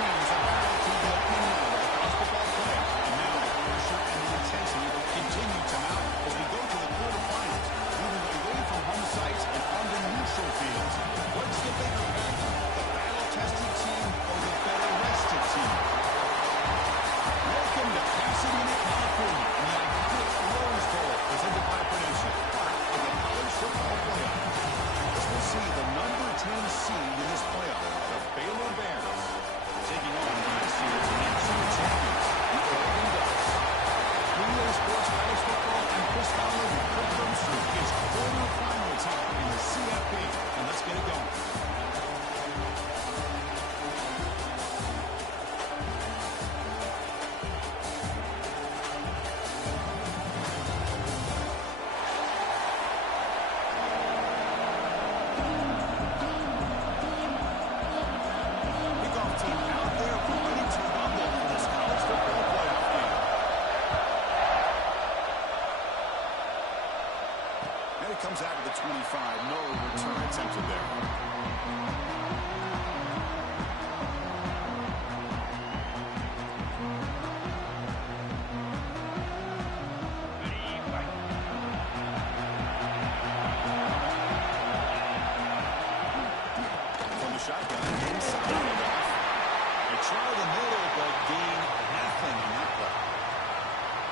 teams are battling to the opening round of the college football playoff. And now the pressure and the intensity continue to mount as we go to the quarterfinals, moving away from home sites and onto neutral fields. What's the bigger factor, the battle-tested team or the better-rested team? Welcome to Pasadena, California, in the iconic Rose Bowl, presented by Prudential, part of the college football playoff. As we'll see the number 10 seed in this playoff, the Baylor Bears, taking on last year's national champions, the Oregon Ducks. Greenway Sports College Football and Chris Fowler with Kirk Brumster. It's quarterfinal time in the CFP, and let's get it going. Comes out of the 25. No return attempted there. From the shotgun, inside the left. They try the middle, but gain nothing in that play.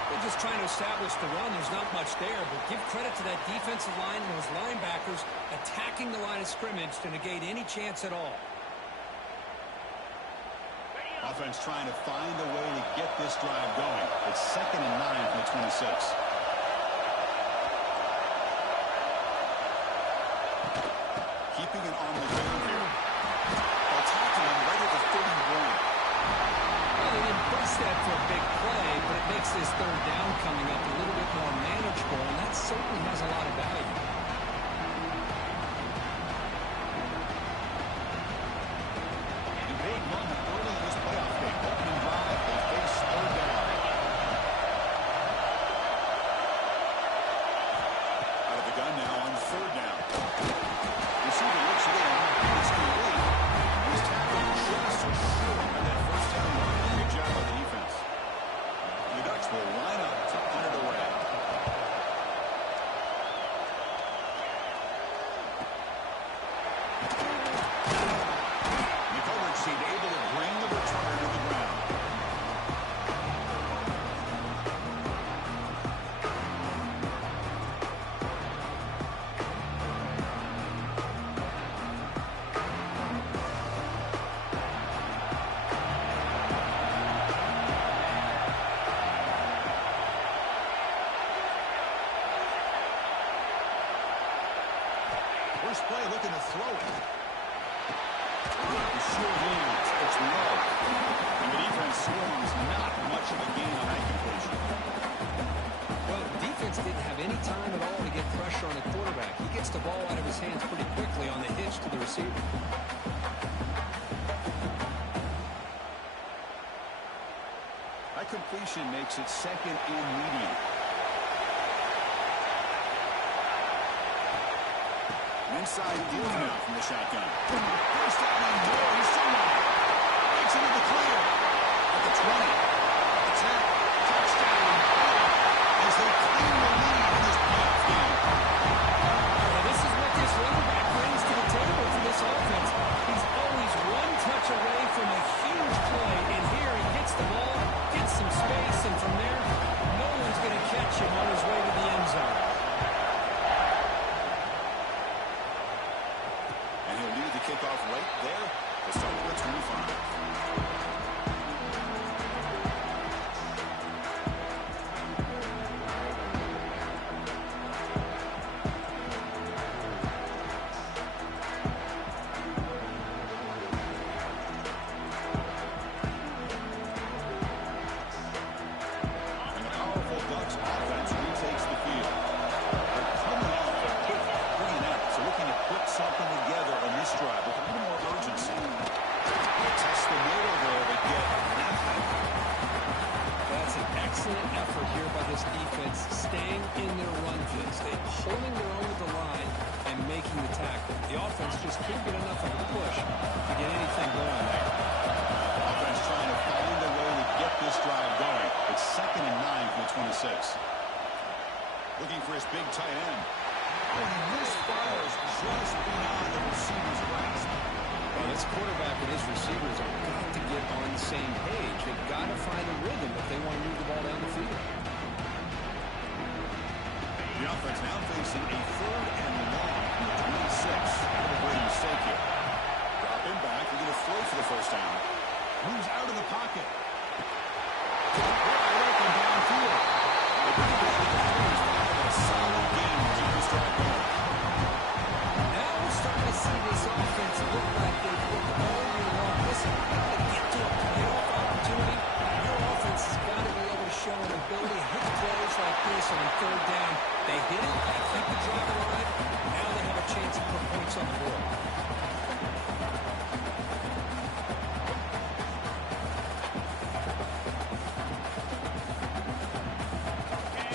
They're just trying to establish the run. There's not much there, but give credit to that defensive line and those linebackers attacking the line of scrimmage to negate any chance at all. Offense trying to find a way to get this drive going. It's 2nd and 9 from the 26. Keeping it on the ground here. Attacking him right at the 31. Well, they didn't bust that for a big play, but it makes this third down coming up a little bit more manageable, and that certainly has a lot of value. He made one early in this playoff game. Opening drive, they face third down. Out of the gun now on third down. Receiver looks it in. It's complete. He's tackled just short of that first down. Good job by the defense. The Ducks will line up to punt it away. Nicholas seemed able to bring the returner to the ground. First play looking to throw it. The short hands. It's low. And the defense swarms not much of a gain on that completion. Well, the defense didn't have any time at all to get pressure on the quarterback. He gets the ball out of his hands pretty quickly on the hitch to the receiver. That completion makes it 2nd and medium. Inside deal now from the shotgun. First down and more. He's still on it. Breaks into the clear. At the 20. The 10. Touchdown. As they claim the lead in this playoff game. Well, this is what this running back brings to the table for this offense. He's always one touch away from a huge play. And here he gets the ball, gets some space, and from there, no one's going to catch him on his way to the end zone. Kickoff right there to start with 25. And the powerful Ducks offense retakes the field. They're coming off a quick 3-and-out, so looking to put something together on this drive with a little more urgency. They test the middle there. They 6. Looking for his big tight end. Oh, he misfires just beyond the receiver's grasp. Well, this quarterback and his receivers have got to get on the same page. They've got to find a rhythm if they want to move the ball down the field. The offense now facing a 3rd and long from the 26. A great mistake here. Drop him back. They're going to throw for the first down. Moves out of the pocket. Open downfield. The big a solid game to keep this drive going. Now we're starting to see this offense look like they've looked all year long. Listen, to get to a playoff opportunity, your offense has got to be able to show an ability to hit plays like this on 3rd down. They hit it, they keep the drive alive. Now they have a chance to put points on the board.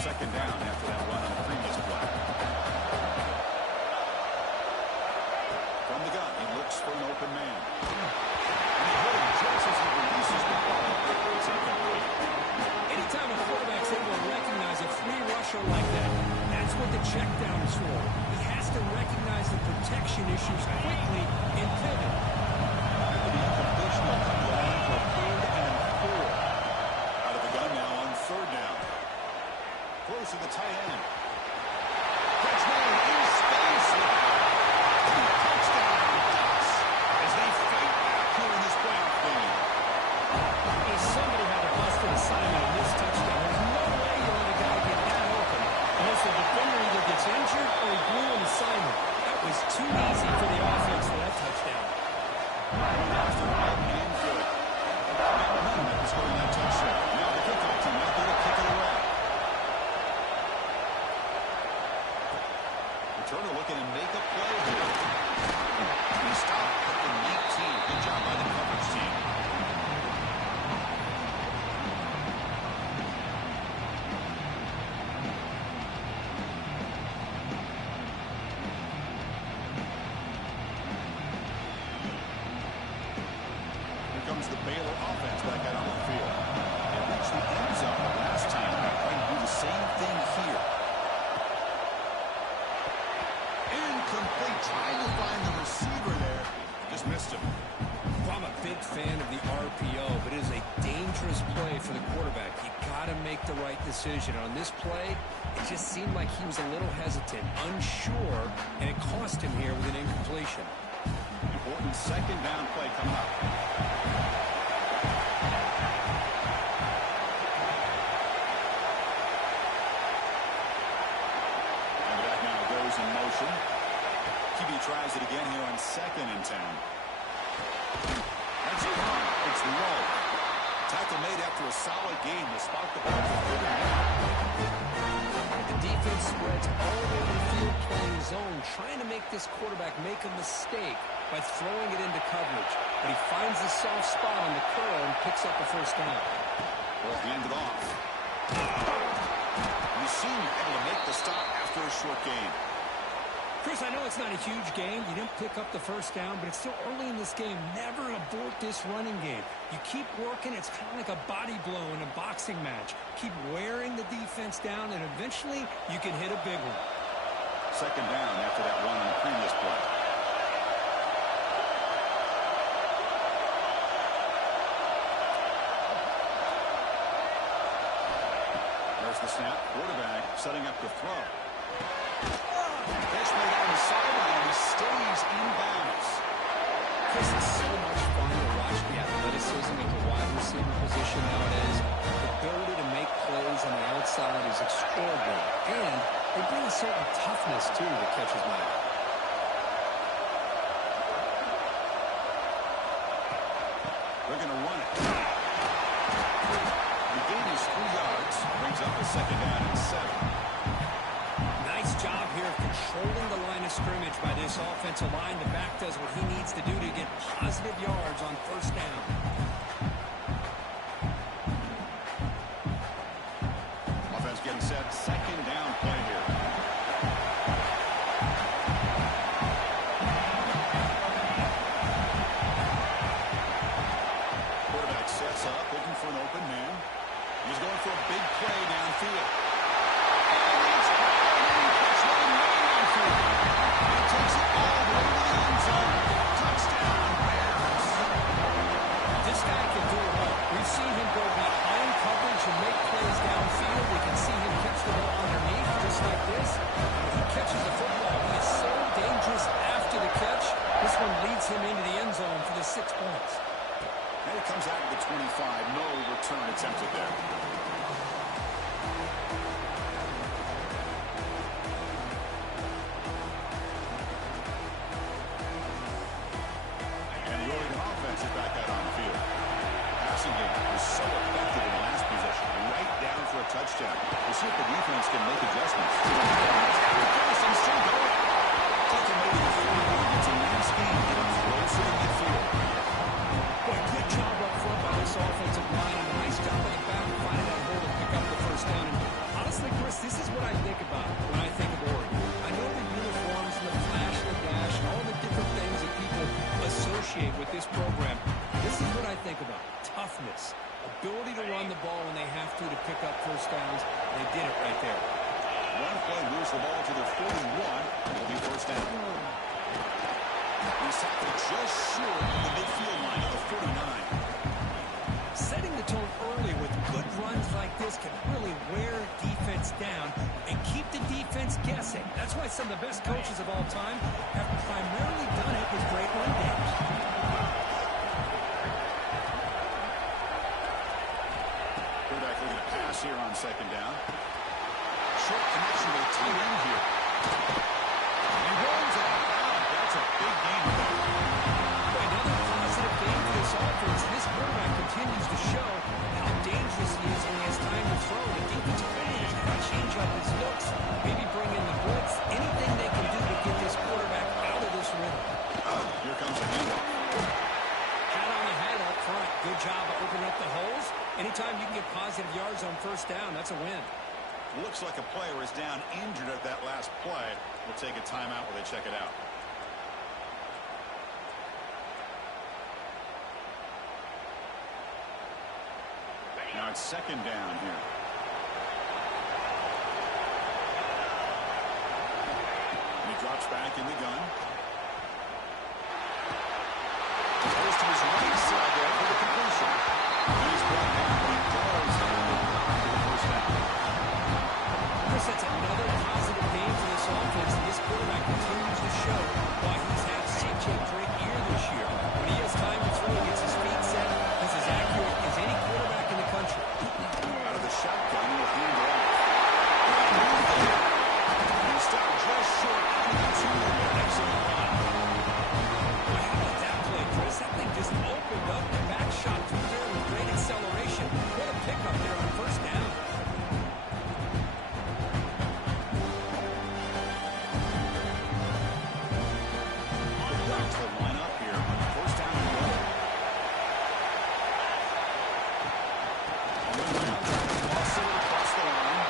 Second down after that run on the previous play. From the gun, he looks for an open man. And he hit him just as he releases the ball. It's incomplete. Anytime a quarterback's able to recognize a free rusher like that, that's what the check down is for. He has to recognize the protection issues quickly and pivot. The incompletion will come along for 3rd and 4. Out of the gun now on 3rd down. Close to the tight end. Catch made in space. Touchdown, Ducks, as they fight back here in this playoff game. Hey, somebody had a busted assignment on this touchdown. There's no way you let a guy get that open unless the defender either gets injured or he blew an assignment. That was too easy for the offense for that touchdown. After all, and good. None that was scoring that touchdown. Now the kickoff team out there to kick it away. Returner looking to make a play here. He stopped at the 19. Good job by the coverage team. Here comes the Baylor offense back out on the field. They reached the end zone the last time. They're trying to do the same thing here. Incomplete, trying to find the receiver there. Just missed him. Well, I'm a big fan of the RPO, but it is a dangerous play for the quarterback. You got to make the right decision. On this play, it just seemed like he was a little hesitant, unsure, and it cost him here with an incompletion. Important 2nd down play coming up. And back now goes in motion. QB tries it again here on 2nd and 10. That's it. It's low. Tackle made after a solid game. The spot the ball for 3rd and 1. The defense spreads all over the field playing zone, trying to make this quarterback make a mistake by throwing it into coverage. But he finds the soft spot on the curl and picks up the 1st down. Well, hand it off. You seem able to make the stop after a short game. Chris, I know it's not a huge game. You didn't pick up the 1st down, but it's still early in this game. Never abort this running game. You keep working. It's kind of like a body blow in a boxing match. Keep wearing the defense down, and eventually you can hit a big one. 2nd down after that run on the previous play. There's the snap. Quarterback setting up to throw. Catch made on the sideline. He stays in bounds. Chris, it's so much fun to watch the athleticism at the wide receiver position nowadays. The ability to make plays on the outside is extraordinary. And they bring a certain toughness, too, that catches my eye. They're going to run it. The gain is 3 yards. Brings up a 2nd down and 7. Nice job here of controlling the line of scrimmage by this offensive line. The back does what he needs to do to get positive yards on 1st down. Offense getting set. 2nd down play here. Quarterback sets up, looking for an open man. He's going for a big play downfield. It comes out of the 25. No return attempted there. And the Oregon offense is back out on the field. Passing game was so effective in the last possession. Right down for a touchdown. We'll see if the defense can make adjustments. Harrison still going. Taking maybe the 40 gets a nice game, getting closer to midfield. Boy, good job up front by this offensive line, and a nice job at the back of finding that hole to pick up the first down. And honestly, Chris, this is what I think about when I think of Oregon. I know the uniforms and the flash and the dash and all the different things that people associate with this program. This is what I think about. Toughness, ability to run the ball when they have to pick up first downs. They did it right there. One play moves the ball to the 41. It'll be first down. He's tackled just short of the midfield line of the 49. Setting the tone early with good runs like this can really wear defense down and keep the defense guessing. That's why some of the best coaches of all time have primarily done it with great run games. Quarterback looking to pass here on second down. Short connection with a tight end here. And he rolls it out. That's a big game there. Another positive game for this offense. This quarterback continues to show how dangerous he is when he has time to throw. The defensive players can change up his looks, maybe bring in the blitz, anything they can do to get this quarterback out of this rhythm. Here comes the handoff. Hat on the head up front. Good job of opening up the holes. Anytime you can get positive yards on first down, that's a win. Looks like a player is down injured at that last play. We'll take a timeout while they check it out. Now it's second down here. And he drops back in the gun. Goes to his right side there for the completion. He's brought down, but he does for the first down. Chris, that's another positive game for this offense, and this quarterback continues to show why he's had such a great year this year. When he has time to throw, he gets his feet set, he's as accurate as any quarterback in the country. Out of the shotgun, he'll hand it off. He stopped just short of the 2. Excellent run. Boy, how about that play, Chris? That thing just opened up the back shot through there with great acceleration. What a pickup there on first down. Back to the lineup here. First down and goal. And then Brown trying to toss it across the line.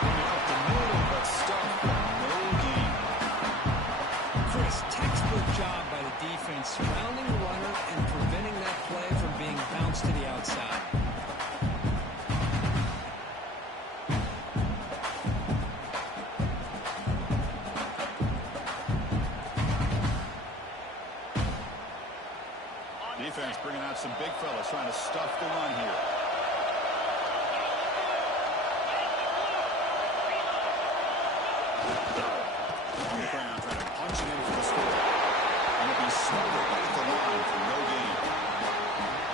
Bring it up the middle, but stuck for no gain. Chris, textbook job by the defense surrounding the runner and preventing that play from being bounced to the outside. Defense bringing out some big fellas trying to stuff the run here. Brown trying to punch it in for the score. And it'll be smothered right at the line for no gain.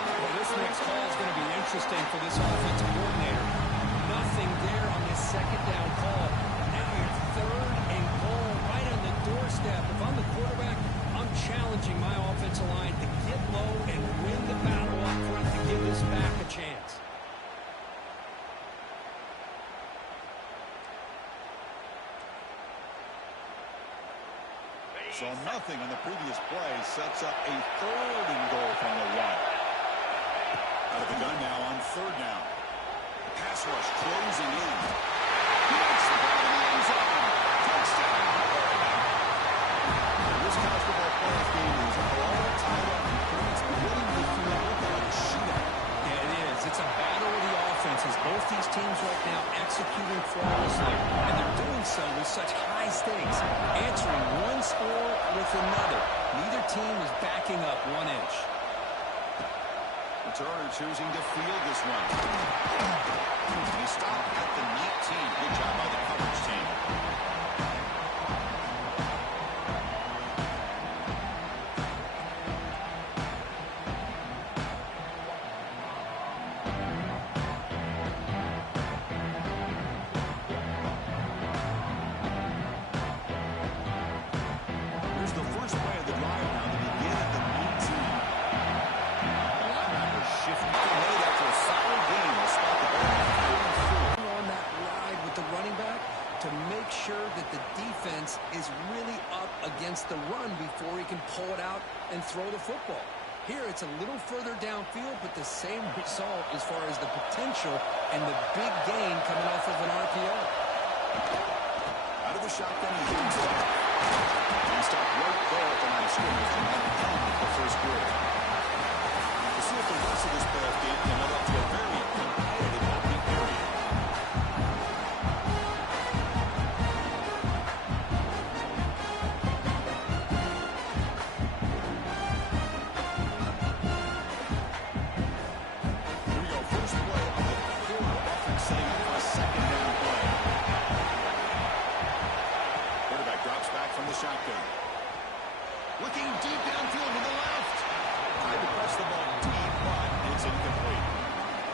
Well, this next call is going to be interesting for this offensive coordinator. Nothing there on this second down call. Now you're third and goal right on the doorstep. If I'm the quarterback, I'm challenging my offensive line to get low and win the battle up front to give this back a chance. So nothing on the previous play sets up a third and goal from the 1. Out of the gun now on third down. Pass rush closing in. He makes the ball in the end zone. Touchdown. This college football playoff game is all tied up in points, beginning to feel like a shootout. Yeah, it is. It's a battle of the offenses. Both these teams right now executing flawlessly, and they're doing so with such high stakes, answering one score with another. Neither team is backing up 1 inch. Turner choosing to field this one. He stopped at the 19. Good job by the coverage team. can pull it out and throw the football. Here, it's a little further downfield, but the same result as far as the potential and the big gain coming off of an RPO. Out of the shotgun, he hands it off. And stop right there at the line of scrimmage and have it come the first quarter. We'll see if the rest of this ball game can add up to a very competitive opening period. Here we go. First play of the quarter. Offense setting up for a second down play. Quarterback drops back from the shotgun. Looking deep downfield to the left. Tried to press the ball deep, but it's incomplete.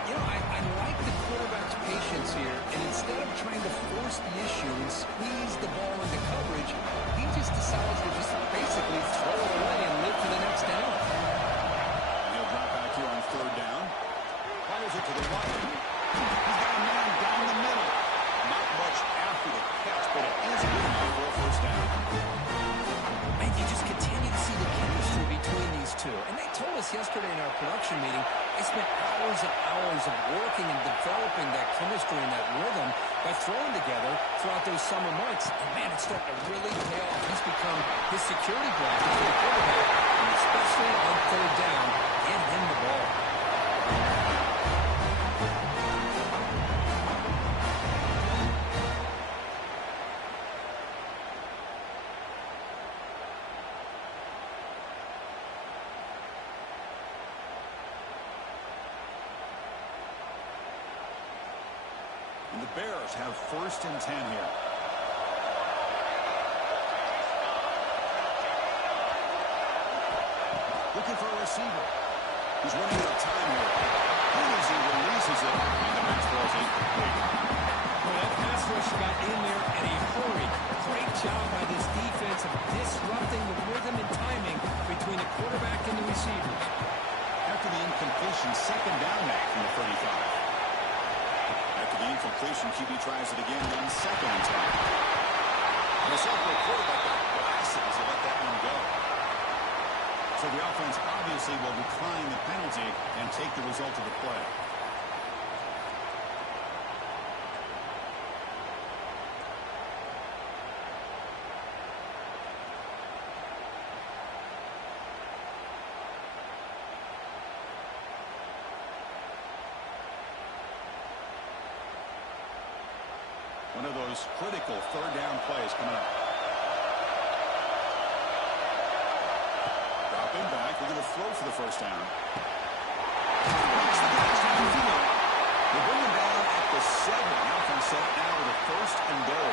You know, I like the quarterback's patience here, and instead of trying to force the issue and squeeze the ball into coverage, he just decides to just basically throw it away and live for the next down. And he'll drop back here on third down. Fires it to the right. He's got a man down the middle. Not much after the catch, but it is good enough for a first down. And you just continue to see the chemistry between these two. And they told us yesterday in our production meeting, they spent hours and hours of working and developing that chemistry and that rhythm by throwing together throughout those summer months. And, man, it's starting to really pay off. He's become his security blanket for the quarterback, and especially on third down, get him the ball. And the Bears have first and 10 here. Looking for a receiver. He's running out of time here. As he releases it, and the next throw is incomplete. Well, that pass rush got in there in a hurry. Great job by this defense of disrupting the rhythm and timing between the quarterback and the receivers. After the incompletion, second down now from the 35. After the incompletion, QB tries it again on second and 10. And the sophomore quarterback got blasted as he let that one go. So the offense obviously will decline the penalty and take the result of the play. One of those critical third down plays coming up. Dropping back, looking to throw for the first down. They bring him down at the 7. Offense set now with a first and goal.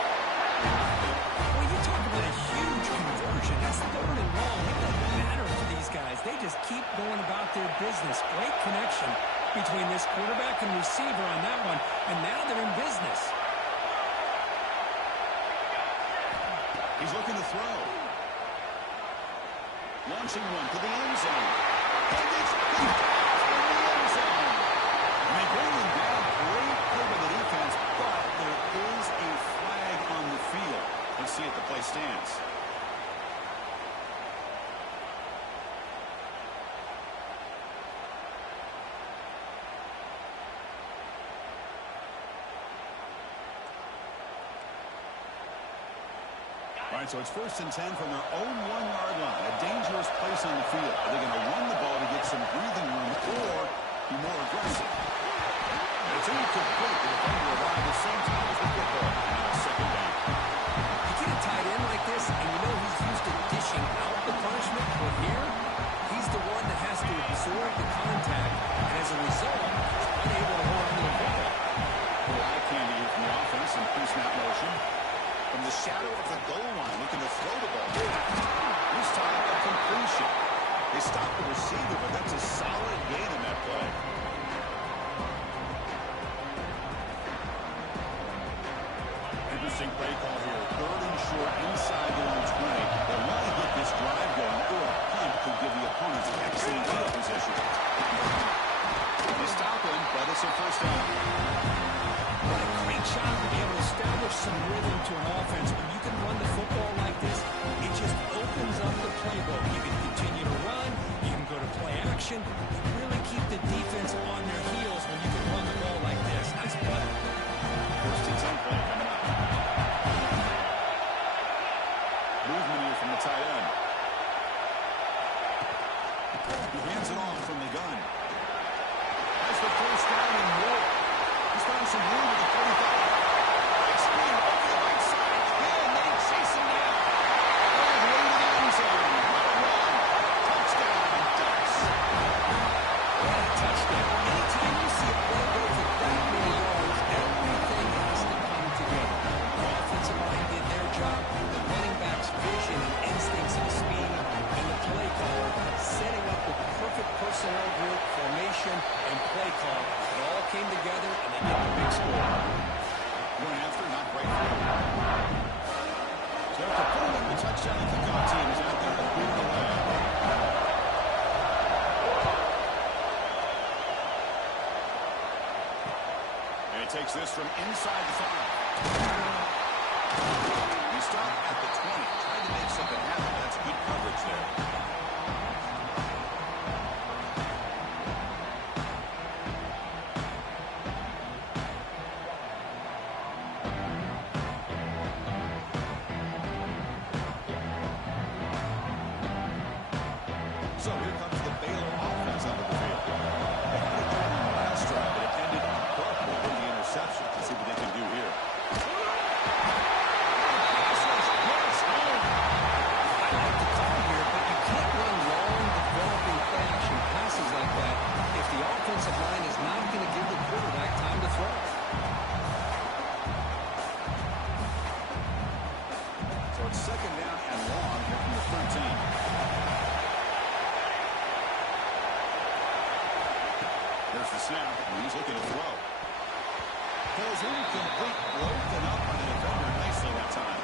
Well, you talk about a huge conversion. That's third and long. It doesn't matter to these guys. They just keep going about their business. Great connection between this quarterback and receiver on that one, and now they're in business. He's looking to throw. Launching one to the end zone. And it's picked off in the end zone. And they bring him down. Great play by the defense, but there is a flag on the field. Let's see if the play stands. All right, so it's first and 10 from their own 1-yard line. A dangerous place on the field. Are they going to run the ball to get some breathing room or be more aggressive? And it's incomplete. The defender arrived at the same time as the football. And now second down. You get a tight end like this, and you know he's used to dishing out the punishment. But here, he's the one that has to absorb the contact, and as a result, he's unable to hold on to the football. A little eye candy here from the offense in pre-snap motion. From the shadow of the goal line, looking to throw the ball. This time, a completion. They stopped the receiver, but that's a solid gain in that play. Interesting play call here. Third and short inside their own 20. They want to get this drive going, or a punt could give the opponents excellent field position. They stop him, but it's a first down. What a great job to be able to establish some rhythm to an offense. When you can run the football like this, it just opens up the playbook. You can continue to run. You can go to play action. You really keep the defense on their heels when you can run the ball like this. Nice play. First and 10 play coming up. Movement here from the tight end. He hands it off from the gun. That's the first down and more. He's found some room at the 45. Big screen over the right side. And they chase him down. All the way to the end zone. What a run. Touchdown, Ducks. What a touchdown. Anytime you see a play go for that many yards, everything has to come together. The offensive line did their job. The running back's vision and instincts and speed. And the play caller setting up the perfect personnel group, formation, and play call. It all came together, and they get the big score. Going after, not great for him. So after putting up the touchdown, the kickoff team is out there to boot away. And he takes this from inside the 5. He stopped at the 20, trying to make something happen. That's good coverage there. So here comes the Baylor offense onto the field. They had a drive on the last drive, but it ended abruptly with the interception. Let's see what they can do here. I like the call here, but you can't run long, developing play-action passes like that if the offensive line is not going to give the quarterback time to throw. So it's second down and long here from the 13. There's the snap, and he's looking to throw. Goes incomplete, broken up by the defender nicely that time.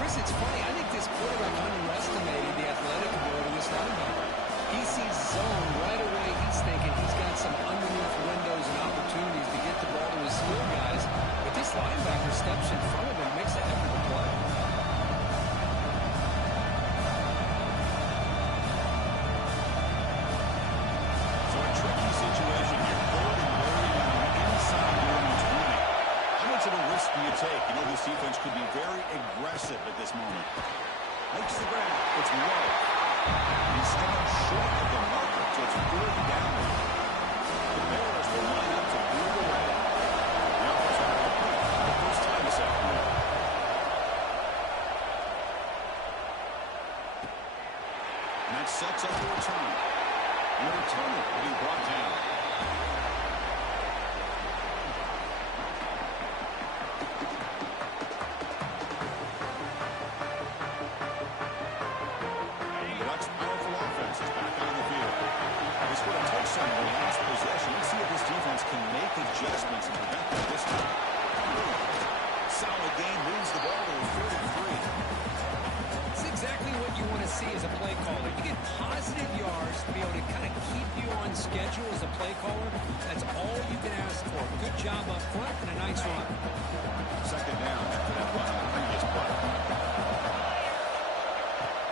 Chris, it's funny. I think this quarterback underestimated the athletic ability of this linebacker. He sees zone right away. He's thinking he's got some underneath windows and opportunities to get the ball to his skill guys. But this linebacker steps in front of him, makes a heck of a play. So a tricky situation here. Third and very on the inside near the 20. How much of a risk do you take? You know, this defense could be very aggressive at this moment. Makes the grab. It's low. He's stopped short of the marker, so it's fourth down. The Bears will line up to move away. The offense will have a punt for the first time this afternoon. And that sets up the return. And the returner will be brought down. The Ducks' powerful offense is back on the field. They scored a touchdown in the last possession. Let's see if this defense can make adjustments and prevent that this time. Solid game, moves the ball to a 33. It's exactly what you want to see as a play caller. You get positive yards to be able to kind of keep you on schedule as a play caller. That's all you can ask for. Good job up front and a nice run. Second down after that run on the previous play.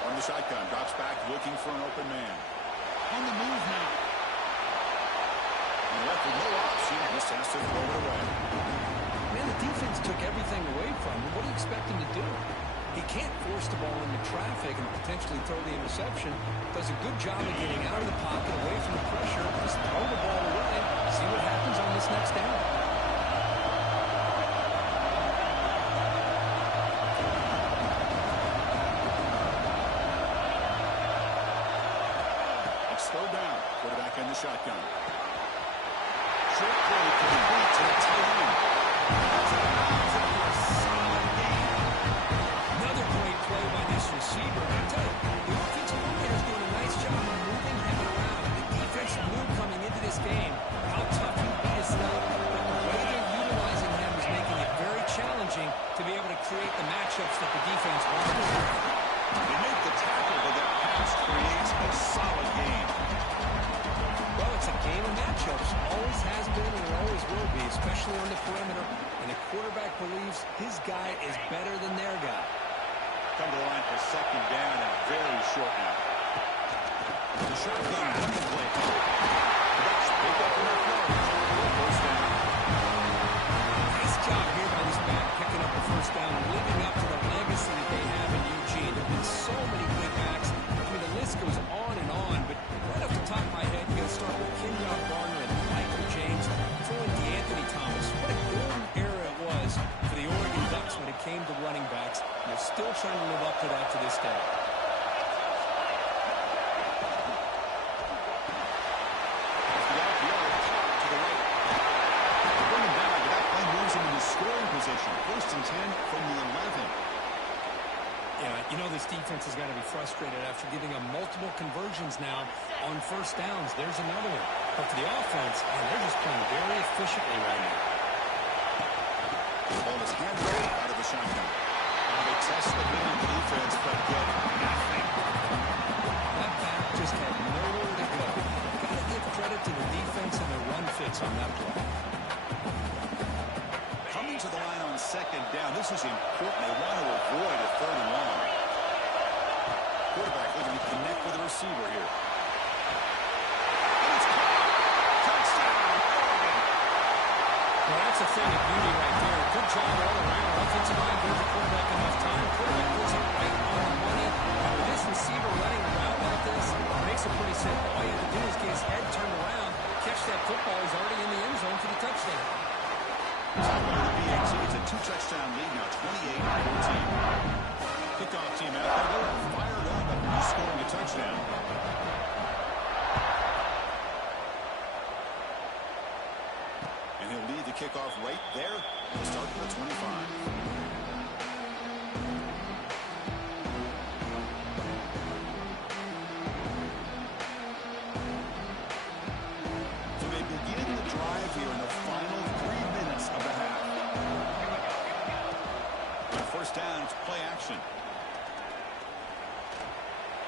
From the shotgun, drops back, looking for an open man. On the move now. And left with no option, just has to throw it away. Man, the defense took everything away from him. What do you expect him to do? He can't force the ball into traffic and potentially throw the interception. Does a good job of getting out of the pocket, away from the pressure. Just throw the ball away. See what happens on this next down. It's slowed down. Quarterback in the shotgun. Short play complete to the tight end. Another great play by this receiver. I tell you, the offensive coordinator is doing a nice job of moving him around. The defense knew coming into this game how tough he would be to stop. But the way they're utilizing him is making it very challenging to be able to create the matchups that the defense wants. They make the tackle, but that pass creates a solid gain. Well, it's a game of matchups. matchups. Always has been and it always will be, especially on the perimeter. And the quarterback believes his guy is better than their guy. Come to the line for second down and very short now. The shotgun running play. That's picked up in that play. First down. Nice job here by this back, picking up the first down and living up to the legacy that they have in Eugene. There have been so many good backs. I mean, the list goes on and on, but right off the top of my head, you got to start with Kenyon Barner and Michael James, throwing DeAnthony Thomas. What a golden era it was for the Oregon Ducks when it came to running backs. They're still trying to live up to that to this day. First and 10 from the 11. Yeah, you know this defense has got to be frustrated after giving them multiple conversions now on first downs. There's another one. But for the offense, man, they're just playing very efficiently right now. The ball is hand-ready out of the shotgun. They test the middle defense, but get nothing. That back just had nowhere to go. Got to give credit to the defense and their run fits on that play. To the line on second down. This is important. They want to avoid a third and long. Quarterback looking to connect with the receiver here. And it's caught. Touchdown, Oregon. Well, that's a thing of beauty right there. Good job all around. Offensive line gives the quarterback enough time. Quarterback puts it right on the money. And with this receiver running around like this, it makes it pretty simple. All you have to do is get his head turned around, catch that football. He's already in the end zone for the touchdown. Top of the BAT. It's a two-touchdown lead now, 28-14. Kickoff team out there. They're fired up and scoring a touchdown. And he'll lead the kickoff right there. He'll start at the 25. First down, it's play action.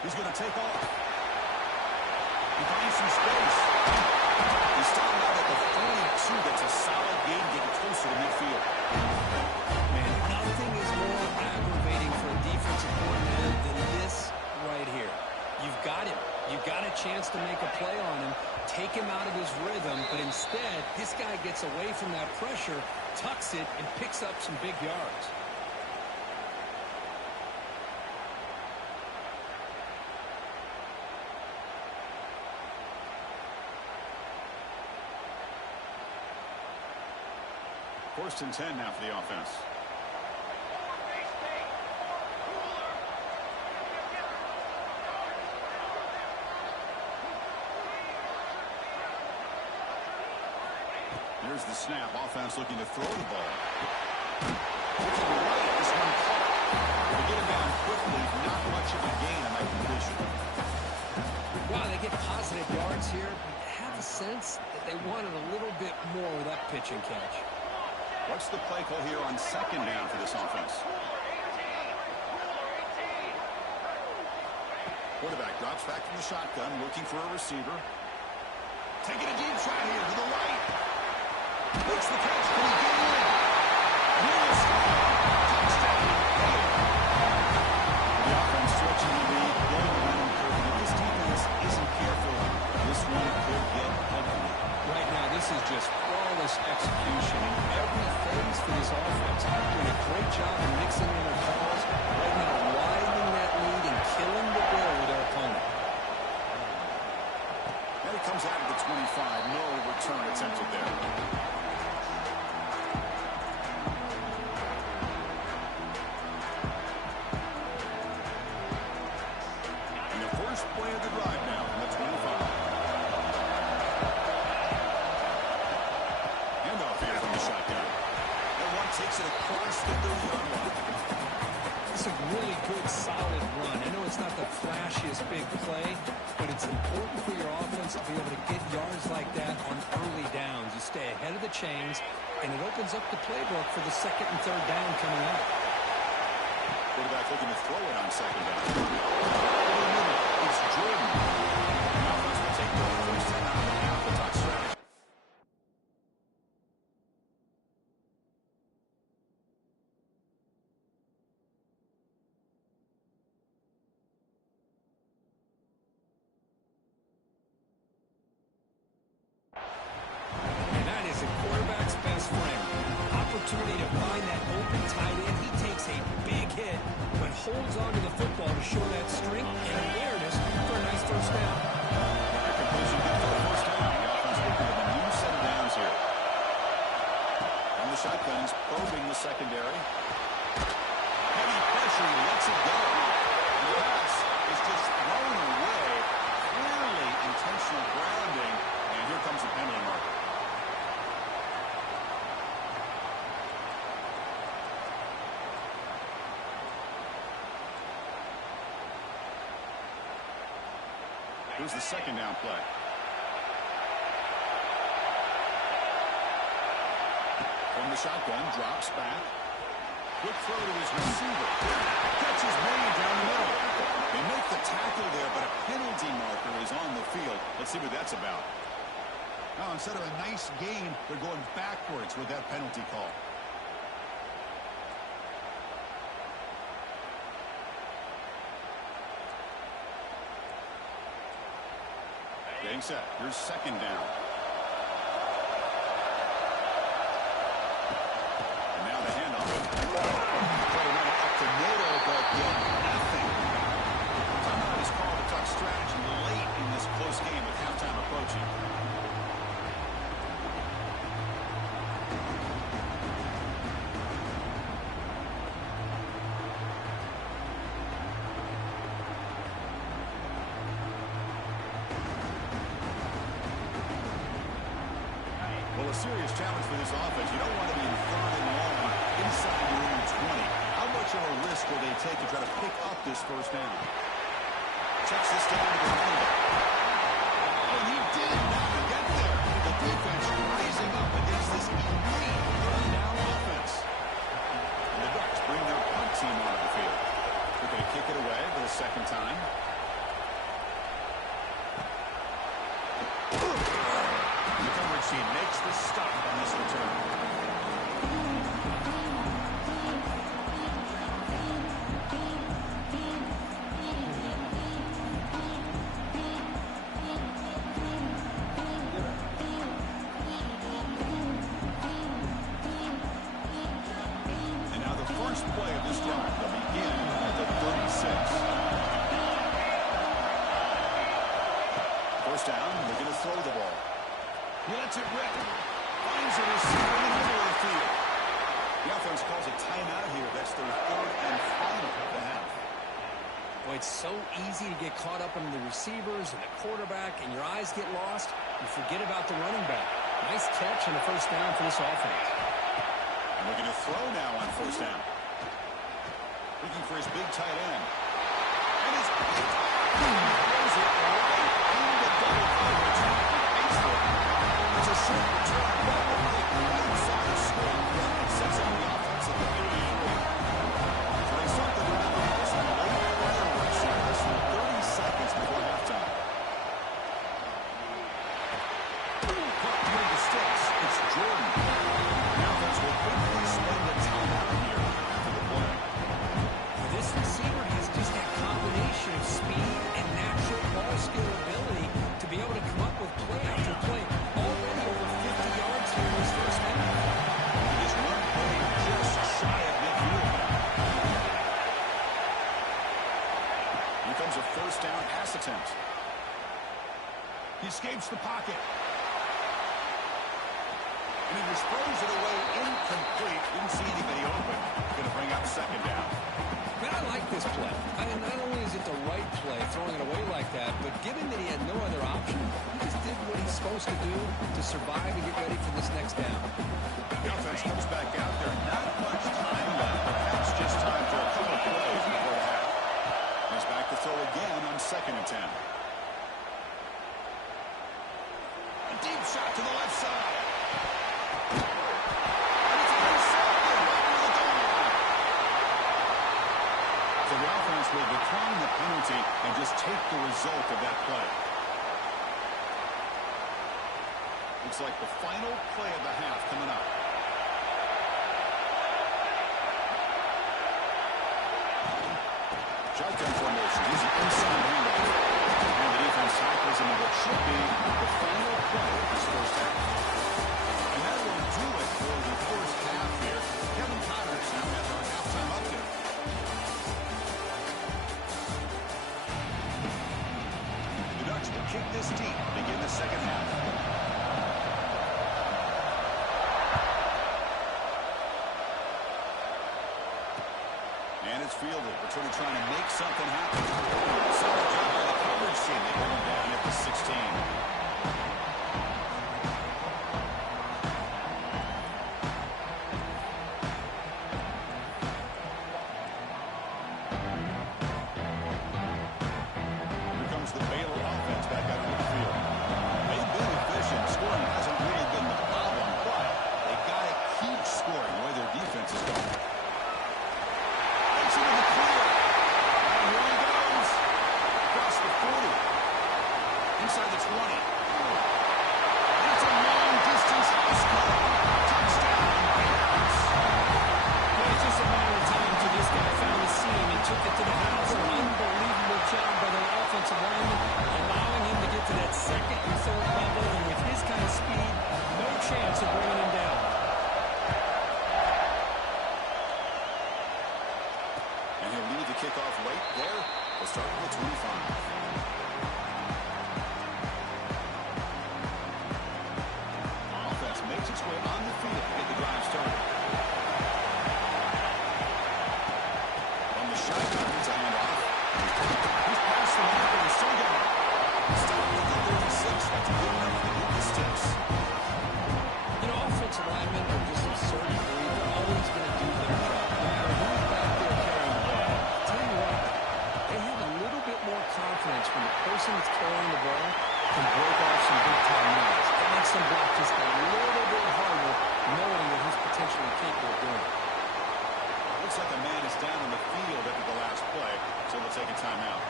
He's going to take off. He finds some space. He's starting out at the 42. That's a solid gain, getting closer to midfield. Man, nothing is more aggravating for a defensive coordinator than this right here. You've got him. You've got a chance to make a play on him, take him out of his rhythm, but instead, this guy gets away from that pressure, tucks it, and picks up some big yards. First and 10 now for the offense. Here's the snap. Offense looking to throw the ball. Right, this one caught. They get him down quickly. Not much of a gain on that completion. Wow, they get positive yards here. I have a sense that they wanted a little bit more with that pitch and catch. What's the play call here on second down for this offense? Quarterback drops back from the shotgun, looking for a receiver. Taking a deep shot here to the right. Makes the catch. Can he get in? He'll score. Touchdown. The offense stretching the lead. Going around curve. If this defense isn't careful, this one could get ugly. Right now, this is just flawless execution in every phase for this offense. Doing a great job of mixing in their calls. Right now, widening that lead and killing the ball with their opponent. And it comes out of the 25. No return attempted there. And the first play of the drive now from the 25. Handoff here from the shotgun. And one takes it across the 30-yard line. It's a really good, solid run. I know it's not the flashiest big play, but it's important for your offense to be able to get yards like that on early downs. You stay ahead of the chains, and it opens up the playbook for the second and third down coming up. Quarterback looking to throw it on second down. It's Jordan. The offense will take the first time out of the half. The touch strategy. opportunity to find that open tight end. He takes a big hit, but holds on to the football to show that strength and awareness for a nice first down. Completion good for the first down. The offense looking at a new set of downs here. On the shotgun, he's probing the secondary. Heavy pressure, he lets it go. And the pass is just thrown away. Clearly intentional grounding. And here comes the penalty marker. Here's the second down play. From the shotgun, drops back. Quick throw to his receiver. Catch is made down the middle. They make the tackle there, but a penalty marker is on the field. Let's see what that's about. Now, instead of a nice gain, they're going backwards with that penalty call. Getting set. Here's second down. And now the handoff. Try to run it up the middle, but get nothing. Timeout is called to talk strategy late in this close game with halftime approaching. Well, a serious challenge for this offense. You don't want to be in third and long inside your own 20. How much of a risk will they take to try to pick up this first down? Checks this down to the running back. Oh, and he did not get there. The defense rising up against this elite third down offense. And the Ducks bring their punt team onto the field. They're going to kick it away for the second time. He makes the stop on this return. And now the first play of this drive will begin at the 36. First down, they're going to throw the ball. He lets it rip. Finds a receiver in the middle of the field. The offense calls a timeout here. That's their third and final of the half. Boy, it's so easy to get caught up in the receivers and the quarterback, and your eyes get lost. You forget about the running back. Nice catch and a first down for this offense. And looking to throw now on first down. Looking for his big tight end. And his big throws it right into double coverage. It's a short return, but right inside the score. It sets up the offense at the 33. So they start the drive on this one late fireworks here. Less than 30 seconds before halftime. Caught between the sticks. It's Jordan. The offense will quickly spend the timeout here after the play. This receiver has just that combination of speed and natural ball skill ability to be able to come up with play after play. Already over 50 yards here in this first half. He just one play just shy of midfield. Here comes a first down pass attempt. He escapes the pocket. And he just throws it away incomplete. Didn't see anybody open. Going to bring up second down. Man, I like this play. I mean, not only is it the right play, throwing it away like that, but given that he had no other option, he just did what he's supposed to do to survive and get ready for this next down. The offense comes back out there. Not much time left. Perhaps just time for a couple plays before the half. He's back to throw again on second and 10. A deep shot to the left side. And it's intercepted right near the goal line. So the offense will decline the penalty and just take the result of that play. Looks like the final play of the half coming up. Shotgun formation. He's an inside handoff. And the defense tackles him in what should be the final play of this first half. And that will do it for the first half here. begin the second half. And it's fielded. Returning trying to make something happen. Solid job by the coverage team. They hold him down at the 16. The Baylor offense back out on the field. They've been efficient. Scoring hasn't really been the problem, but they got to keep scoring the way their defense is going. Takes it in the clear. And here he goes. Across the 40. Inside the 20. And it's a long-distance house. Touchdown, Bears. Well, it's just a matter of time until this guy found the seam and took it to the house. An unbelievable job by the offensive lineman, allowing him to get to that second and third level, and with his kind of speed, no chance of bringing him down. And he'll lead the kickoff right there. We'll start with the 25. Offense makes its way on the field to get the drive started. From the shotgun, it's a handoff. He's past the mark, but he's still got it. Stop with the 36. That's good enough to hit the sticks. You know, offensive linemen are just absurd to believe they're always going to do their job, no matter who's back there carrying the ball. Tell you what, they have a little bit more confidence when the person that's carrying the ball can break off some big-time runs. It makes them block just a little bit harder, knowing that he's potentially capable of doing it. Looks like a man is down on the field after the last play, so they'll take a timeout.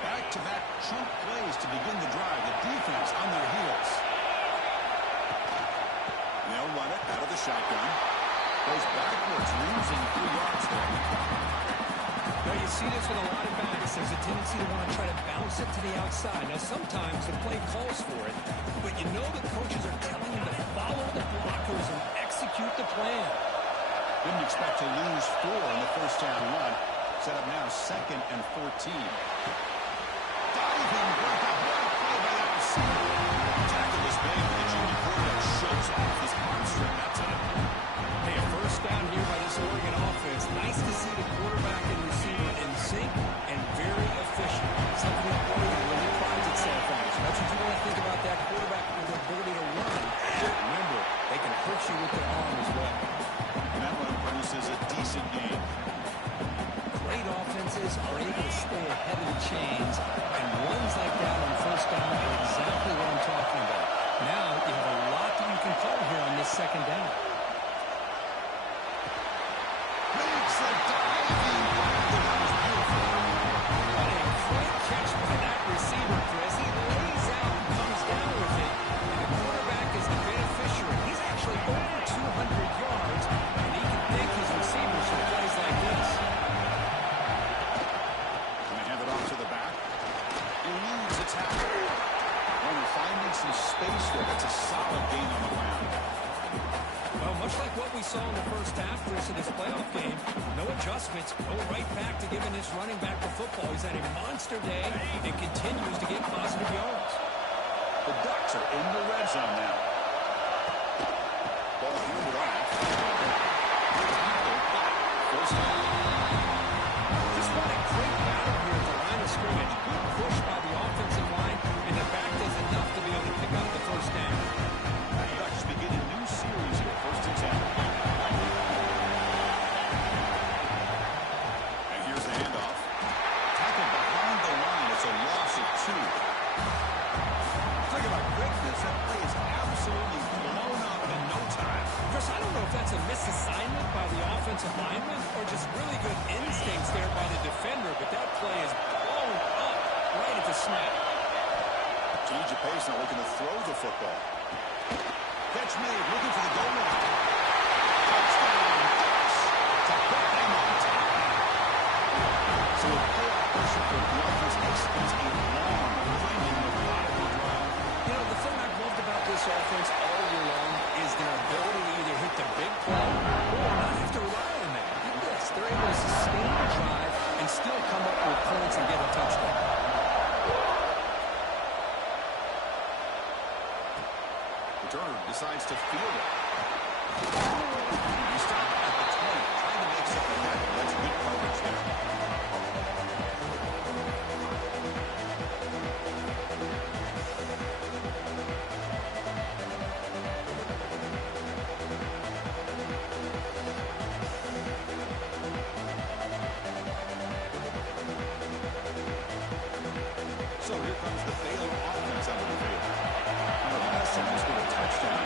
Back-to-back chunk plays to begin the drive. The defense on their heels. They'll run it out of the shotgun. Goes backwards, losing 3 yards there. Now, you see this with a lot of backs. There's a tendency to want to try to bounce it to the outside. Now, sometimes the play calls for it, but you know the coaches are telling you to follow the blockers and execute the plan. Didn't expect to lose 4 in the first down run. Set up now 2nd and 14. Diving breakup. What a play by that receiver. Tackle was made when the junior quarterback shows off his arm strength that time. Hey, a first down here by this Oregon offense. Nice to see the quarterback and receiver in sync and very efficient. Something that Oregon really prides itself on. As much as you want to think about that quarterback with the ability to run, remember, they can hurt you with their arm as well. And that one produces a decent game. Great offenses are able to stay ahead of the chains, and runs like that on first down are exactly what I'm talking about. Now you have a lot that you can call here on this second down. Makes a diving grab. That was beautiful. What a great catch by that receiver, Chris. He lays out and comes down with it, and the quarterback is the beneficiary. He's actually over 200 yards, and he can thank his receivers for plays like this. To the back. Eludes a tackle. Runner finding some space there. That's a solid gain on the ground. Well, much like what we saw in the first half, Chris, of this playoff game, no adjustments, go right back to giving this running back the football. He's had a monster day and continues to get positive yards. The Ducks are in the red zone now. Ball handed off. First down. Just what a great battle here at the line of scrimmage. Good push by the offensive line, and the back does enough to be able to pick up the first down. The Ducks begin a new series here, 1st and 10. And here's the handoff. Tackled behind the line. It's a loss of 2. Talk about quickness. That play is absolutely blown up in no time. Chris, I don't know if that's a misassignment by the offensive lineman or just really good instincts there by the defender, but that play is blown up right at the snap. Change of pace, now looking to throw the football. Catch made, looking for the goal line. Touchdown, Ducks, to put them on top. So a playoff pressure for the offense executes a long, winding, methodical drive. You know, the thing I've loved about this offense all year long is their ability to either hit the big play or not have to rely on that. Get this, they're able to sustain the drive and still come up with points and get a touchdown. dirt, decides to field it. He stopped at the 20, trying to make something happen. That's good coverage there. So here comes the Baylor offense out of the field. And the last time was with a touchdown.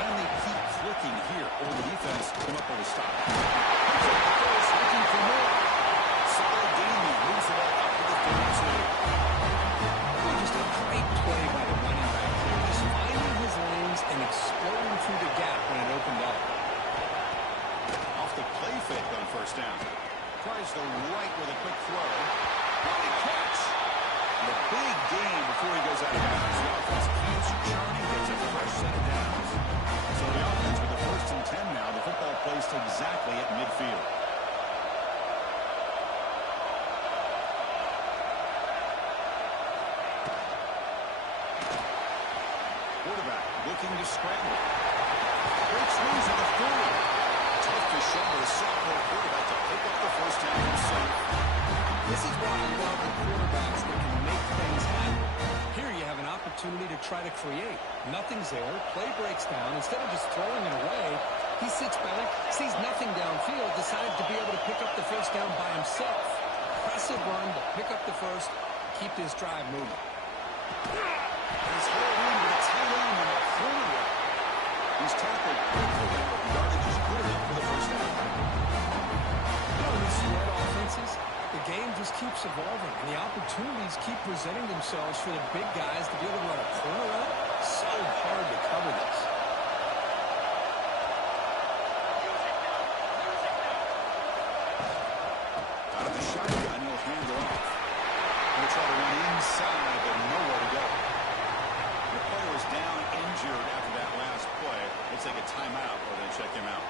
Can they keep clicking here, or the defense come up with a stop? First, looking for more. Solid game, he moves the ball up to the 32. Just a great play by the running back here. Just finding his lanes and exploding through the gap when it opened up. Off the play fake on first down. Tries the right with a quick throw. What a catch! And a big gain before he goes out of bounds. The offense keeps churning, gets a fresh set of downs. So the offense with the 1st and 10 now. The football placed exactly at midfield. Quarterback looking to scramble. Breaks loose at the 40. Tough to shoulder a sophomore quarterback to pick up the first down himself. This is why I love the quarterbacks that can make things happen. Here you have an opportunity to try to create. Nothing's there. Play breaks down. Instead of just throwing it away, he sits back, sees nothing downfield, decides to be able to pick up the first down by himself. Impressive run to pick up the first, keep this drive moving. He's held in with a tight end on a corner route. He's tackled quickly, but the yardage is good enough for the first down. You know, these spread offenses, the game just keeps evolving, and the opportunities keep presenting themselves for the big guys to be able to run a corner route. So hard to cover this. Out of the shotgun, he'll hand it off. He'll try to run inside, but nowhere to go. The player is down injured after that last play. Looks like a timeout, or they check him out.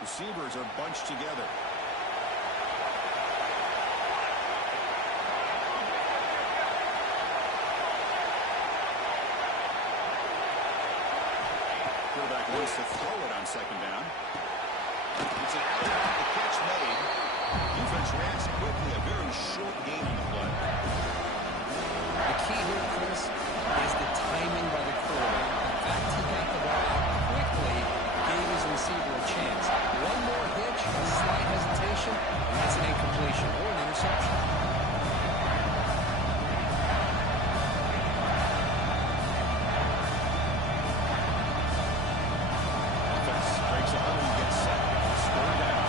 Receivers are bunched together. Quarterback wants to throw it on second down. It's an out route, the catch made. Defense reacts quickly, a very short gain on the play. The key here, Chris, is the timing by the quarterback. The fact he got the ball out quickly gave his receiver a chance. One more hitch, a slight hesitation, and that's an incompletion or an interception. Offense breaks a hole and gets set. Score down.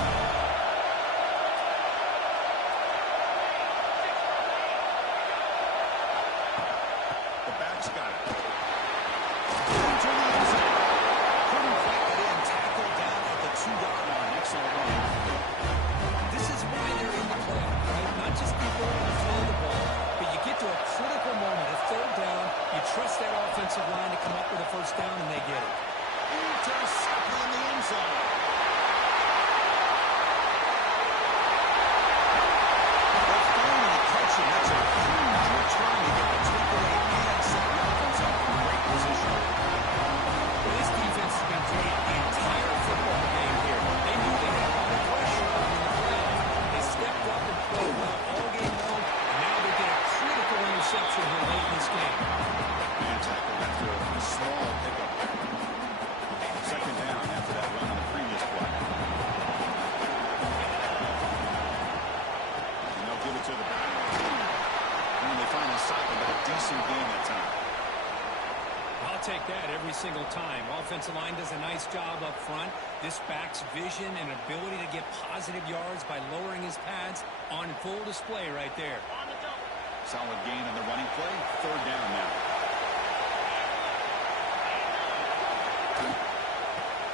The back's got it. Into the end zone. Couldn't quite get in. Tackled down at the 2-yard line. Excellent run. This is why they're in the playoff, right? Not just the ability to throw the ball, but you get to a critical moment, a third down, you trust that offensive line to come up with a first down, and they get it. Intercepted in the end zone. They're finally catching. That's a huge return to get the takeaway and set the offense up in great position. Well, this defense has been great the entire football game here. They knew they had a lot of pressure on in the playoff. They stepped up and played well all game long, and now they get a critical interception here late in this game. Man tackled after a small pickup there. Second down after that run on the previous play. And they'll give it to the back. And they finally stop it, but a decent game that time. I'll take that every single time. Offensive line does a nice job up front. This back's vision and ability to get positive yards by lowering his pads on full display right there. Solid gain on the running play. Third down now.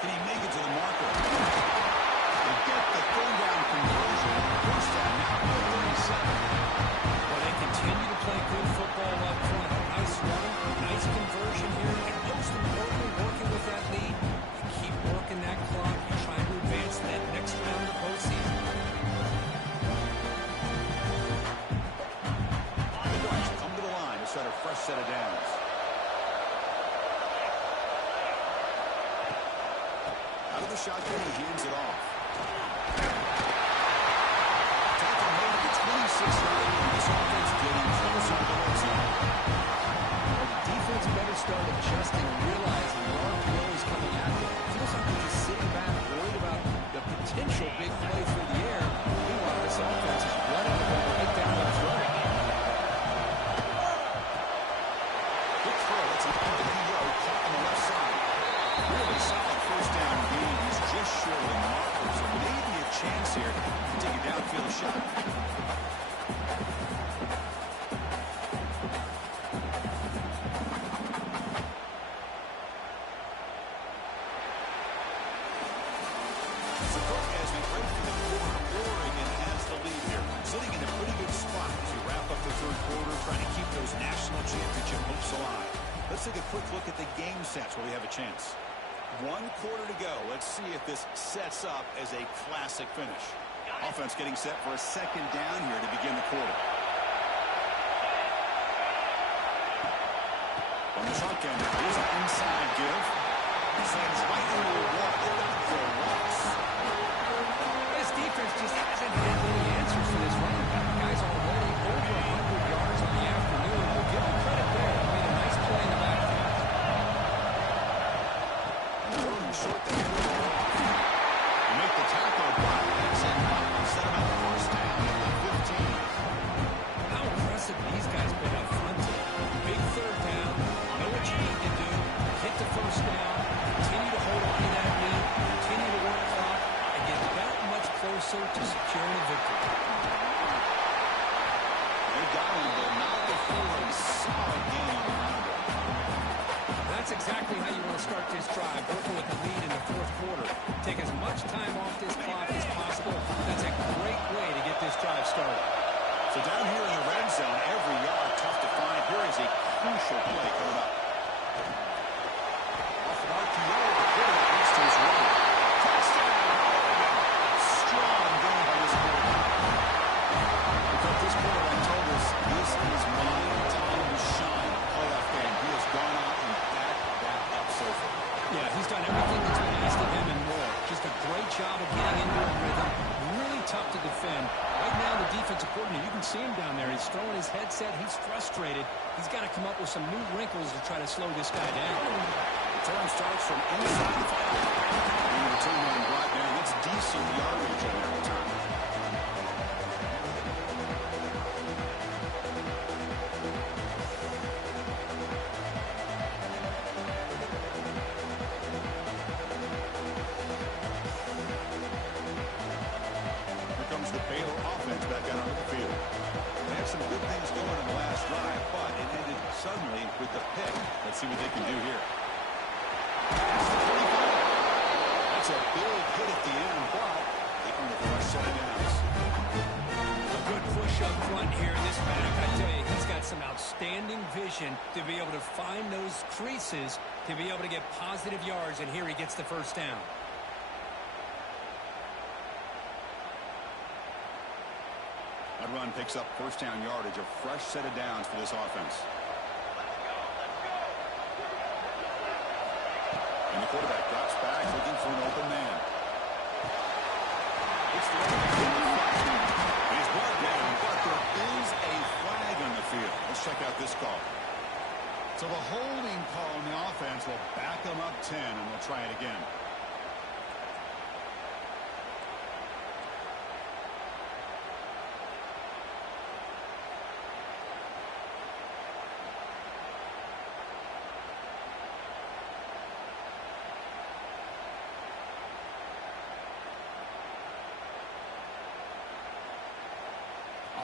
Can he make it to the marker? They get the third down conversion. First down now at 37. Well, they continue to play good football up front. Nice run, nice conversion here, and most importantly, fresh set of downs. Out of the shotgun, he hands it off. Tackle made at the 26-yard line. This offense getting closer to the red zone. Well, the defense better start adjusting and realizing the RPO is coming at them. It feels like they're just sitting back, worried about the potential big play through the air. Meanwhile, this offense is running the ball right down their throat. Quick throw. That's an RPO caught on the left side. Really solid first down gain. He's just short of the marker, so maybe a chance here to take a downfield shot. Let's take a quick look at the game sets where we have a chance. 1 quarter to go. Let's see if this sets up as a classic finish. Offense getting set for a second down here to begin the quarter. On the shotgun now, here's an inside give. Sends right into the wall. They're not for a loss. This defense just hasn't had any answers for this running back. The guy's already over 100 yards on the afternoon. We'll give him credit there. He made a nice play in the backfield. Short there. You make the tackle, but that's enough to set him up first down at the 15. How impressive these guys been up front today. Big third down. Know what you need to do. Get the first down. Continue to hold on to that lead. Continue to work clock. And get that much closer to securing a victory. They got him, but not before a solid game on the ground. That's exactly how you want to start this drive, working with the lead in the fourth quarter. Take as much time off this clock as possible. That's a great way to get this drive started. So down here in the red zone, every yard tough to find. Here is a crucial play coming up. Off an RPO, the quarterback gets to his right. Touchdown! Strong game by this quarterback. Because this quarterback told us this is my time to shine. Playoff game. He has gone out and backed that up so far. Yeah, he's done everything that's been asked of him and more. Just a great job of getting into a rhythm. Really tough to defend. Right now, the defensive coordinator, you can see him down there. He's throwing his headset. He's frustrated. He's got to come up with some new wrinkles to try to slow this guy down. Return starts from inside the 5. And the return man brought down. That's decent yardage on that return. The Baylor offense back out onto the field. They had some good things going in the last drive, but it ended suddenly with the pick. Let's see what they can do here. That's a big hit at the end, but they earn a fresh set of downs. A good push up front here in this back. I tell you, he's got some outstanding vision to be able to find those creases, to be able to get positive yards, and here he gets the first down. That run picks up first down yardage, a fresh set of downs for this offense. And the quarterback drops back looking for an open man. It's the he's brought down, but there is a flag on the field. Let's check out this call. So the holding call on the offense will back them up 10, and they'll try it again.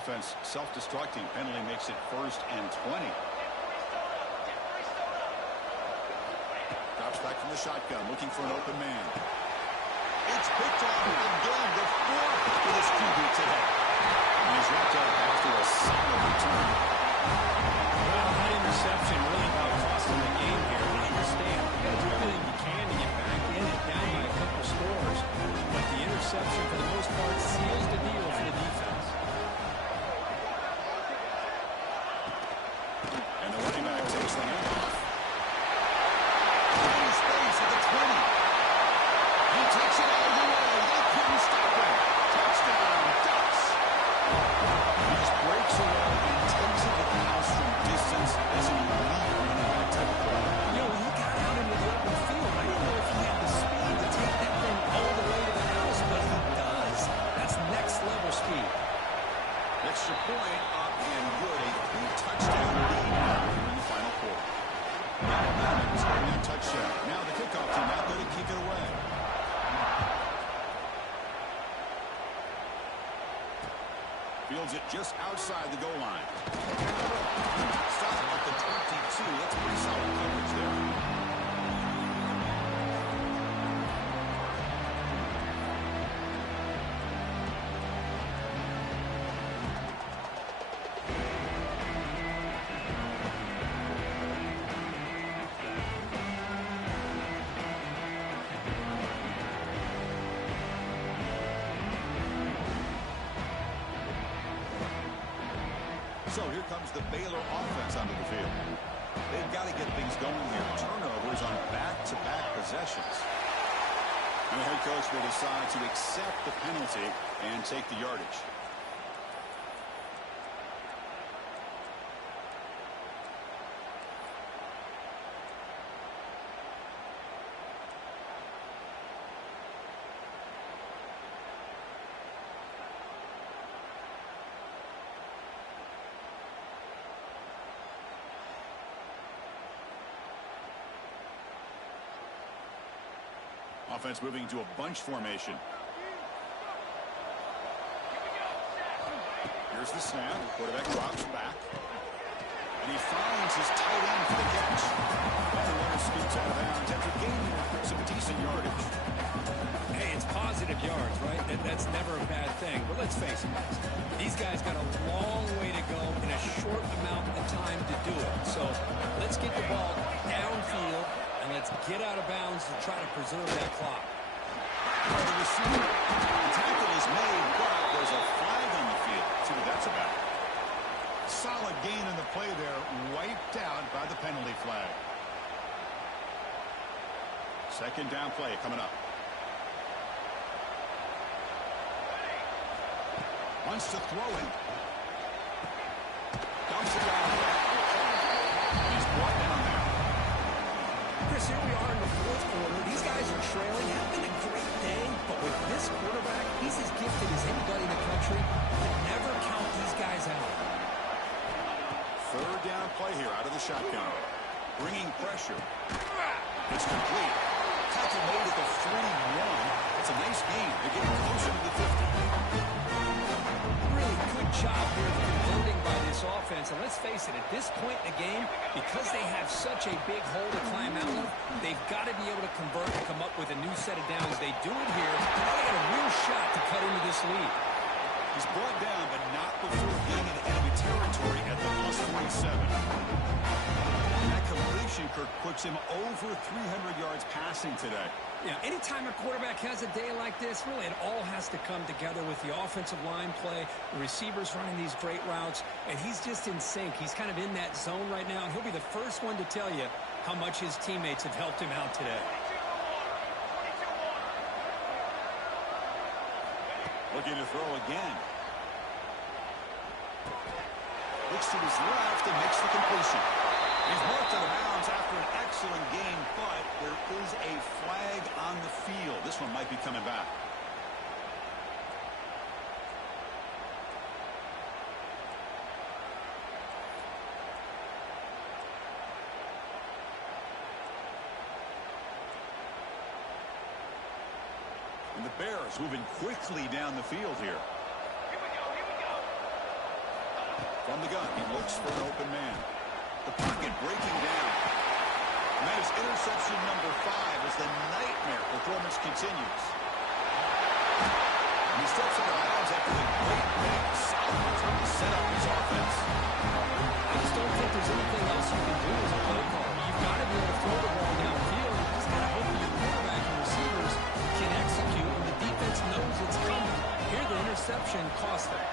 Offense self-destructing. Penalty makes it 1st and 20. Drops back from the shotgun, looking for an open man. It's picked off again. The 4th for this QB today. And he's wrapped up after a solid return. Well, that interception really about costing the game here. I understand. You got to do everything you can to get back in and down by a couple scores. But the interception, for the most part, seals the deal for the defense. And the fields it just outside the goal line. Stop at the 22. That's pretty solid coverage there. So here comes the Baylor offense onto the field. They've got to get things going here. Turnovers on back-to-back possessions. And the head coach will decide to accept the penalty and take the yardage. Offense moving into a bunch formation. Here's the snap. Quarterback drops back. And he finds his tight end for the catch. And the runner scoots out of bounds after gaining some decent yardage. Hey, it's positive yards, right? That's never a bad thing. But let's face it, guys. These guys got a long way to go in a short amount of time to do it. So let's get the ball downfield. And let's get out of bounds to try to preserve that clock. The receiver. The tackle is made, but there's a flag on the field. See what that's about. Solid gain in the play there, wiped out by the penalty flag. Second down play coming up. Wants to throw it. Dumps it down. He's brought down there. Chris, here we are in the fourth quarter. These guys are trailing. Having a great day, but with this quarterback, he's as gifted as anybody in the country. But never count these guys out. Third down play here out of the shotgun. Bringing pressure. It's complete. Tackle made at the 41. It's a nice gain. They're getting closer to the 50. Really good job here of converting by this offense. And let's face it, at this point in the game, because they have such a big hole to climb out of, they've got to be able to convert and come up with a new set of downs. They do it here. They got a real shot to cut into this lead. He's brought down, but not before being in enemy territory at the plus 47. And that completion, Kirk, puts him over 300 yards passing today. Yeah, anytime a quarterback has a day like this, really it all has to come together with the offensive line play, the receivers running these great routes, and he's just in sync. He's kind of in that zone right now, and he'll be the first one to tell you how much his teammates have helped him out today. Looking to throw again. Looks to his left and makes the completion. He's marked out of bounds after an excellent game, but there is a flag on the field. This one might be coming back. And the Bears moving quickly down the field here. From the gun, he looks for an open man. The pocket breaking down. And that is interception number 5 as the nightmare performance continues. And he steps out of bounds after the great big solid return to set up his offense. I just don't think there's anything else you can do as a play caller. You've got to be able to throw the ball downfield. You just got to hope your quarterback and receivers can execute, and the defense knows it's coming. Here, the interception cost them.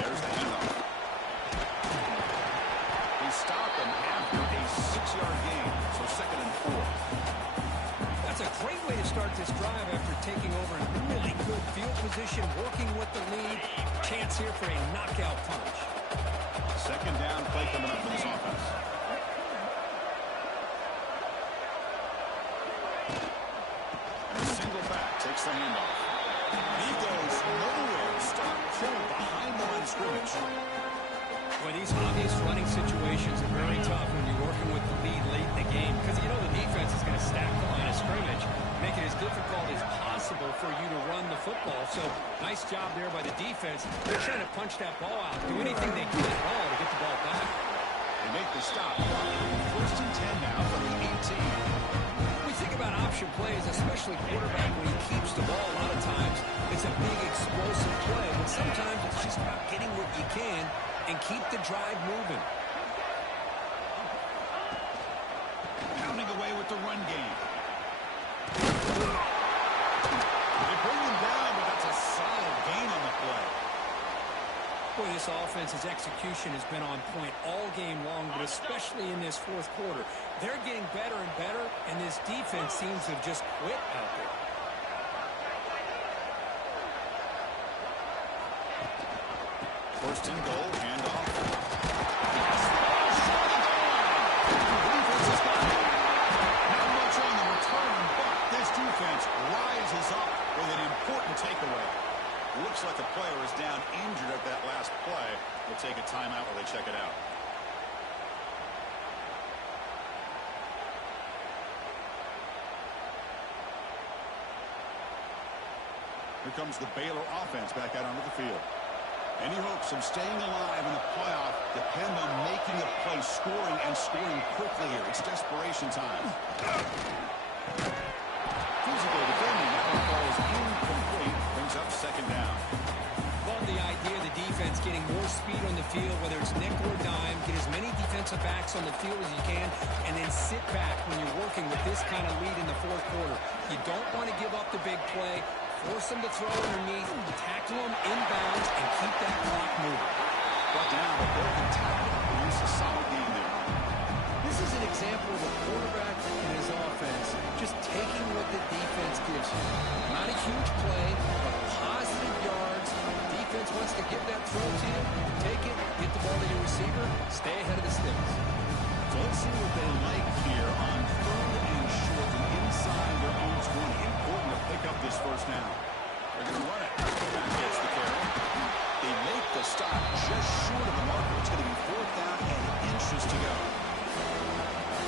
There's the handoff. He stopped him after a 6-yard gain, so 2nd and 4. That's a great way to start this drive after taking over in really good field position, working with the lead. Chance here for a knockout punch. Second down play coming up for this offense. And the single back takes the handoff. He goes nowhere. Stop pull behind the line of scrimmage. Well, these obvious running situations are very tough when you're working with the lead late in the game because you know the defense is going to stack the line of scrimmage, make it as difficult as possible for you to run the football. So nice job there by the defense. They're trying to punch that ball out, do anything they can at all to get the ball back. They make the stop. First and 10 now from the 18. We think about option plays, especially quarterback when he keeps the ball. A lot of times it's a big explosive play, but sometimes it's just about getting what you can and keep the drive moving. Pounding away with the run game. They bring him down, but that's a solid gain on the play. Boy, this offense's execution has been on point all game long, but especially in this fourth quarter. They're getting better and better, and this defense seems to have just quit out there. First and goal, handoff. Not much on the return, but this defense rises up with an important takeaway. Looks like the player is down injured at that last play. We'll take a timeout while they check it out. Here comes the Baylor offense back out onto the field. Any hopes of staying alive in the playoff depend on making a play, scoring, and scoring quickly here. It's desperation time. Physical defending. That one falls incomplete. Brings up second down. Love the idea of the defense getting more speed on the field, whether it's nickel or dime. Get as many defensive backs on the field as you can, and then sit back when you're working with this kind of lead in the fourth quarter. You don't want to give up the big play. Force them to throw underneath, tackle them inbounds, and keep that clock moving. Brought down, but broken tackle. Produce a solid game there. This is an example of a quarterback and his offense just taking what the defense gives you. Not a huge play, but positive yards. Defense wants to give that throw to you. Take it, get the ball to your receiver, stay ahead of the sticks. So let's see what they like here on third and short and inside their own 20. Important to pick up this first down. They're going to run it. That gets the carry. They make the stop just short of the marker. It's going to be fourth down and inches to go.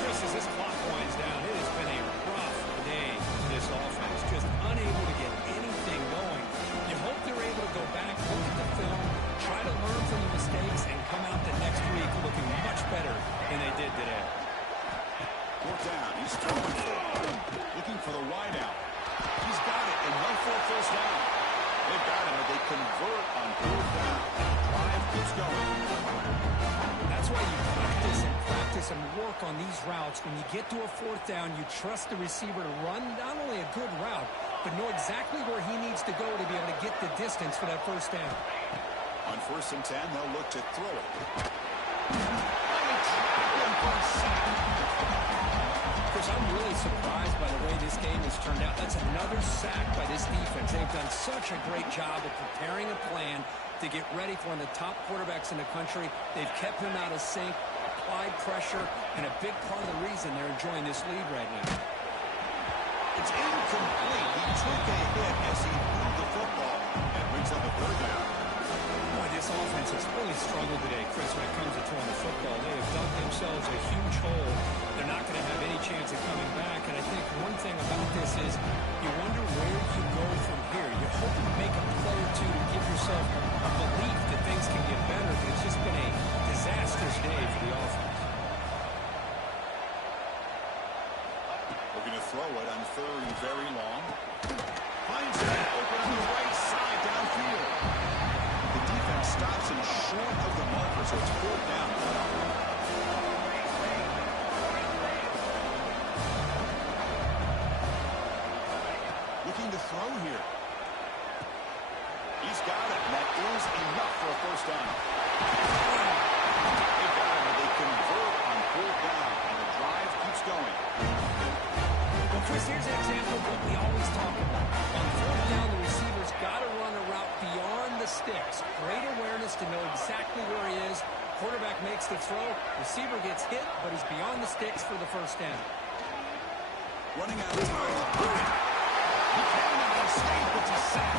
Chris, as this clock winds down, it has been a rough day for this offense. Just unable to get anything going. You hope they're able to go back, look at the film, try to learn from the mistakes, and come out the next week looking much better than they did today. Fourth down. He's throwing for it. Looking for the wide out. He's got it and went for a first down. They've got him, but they convert on fourth down. Drive keeps going. That's why you practice and work on these routes. When you get to a fourth down, you trust the receiver to run not only a good route, but know exactly where he needs to go to be able to get the distance for that first down. On first and 10, they'll look to throw it. Chris, I'm really surprised by the way this game has turned out. That's another sack by this defense. They've done such a great job of preparing a plan to get ready for one of the top quarterbacks in the country. They've kept him out of sync, applied pressure, and a big part of the reason they're enjoying this lead right now. It's incomplete. He took a hit as he moved the football and brings up a third down. Boy, this offense has really struggled today, Chris, when it comes to throwing the football. They have dug themselves a huge hole. They're not going to have any chance of coming back. And I think one thing about this is you wonder where you go from here. You hope you make a play or two to give yourself a belief that things can get better, but it's just been a disastrous day for the offense. Looking to throw it on third and very long. Finds it open on the right side downfield. The defense stops him short of the marker, so it's fourth down. Looking to throw here. He's got it, and that is enough for a first down. They got him, but they convert on fourth down, and the drive keeps going. Well, Chris, here's an example of what we always talk about. On fourth down, the receiver's got to run a route beyond the sticks. Great awareness to know exactly where he is. Quarterback makes the throw. Receiver gets hit, but he's beyond the sticks for the first down. Running out of time. He came out of escape. It's a sack.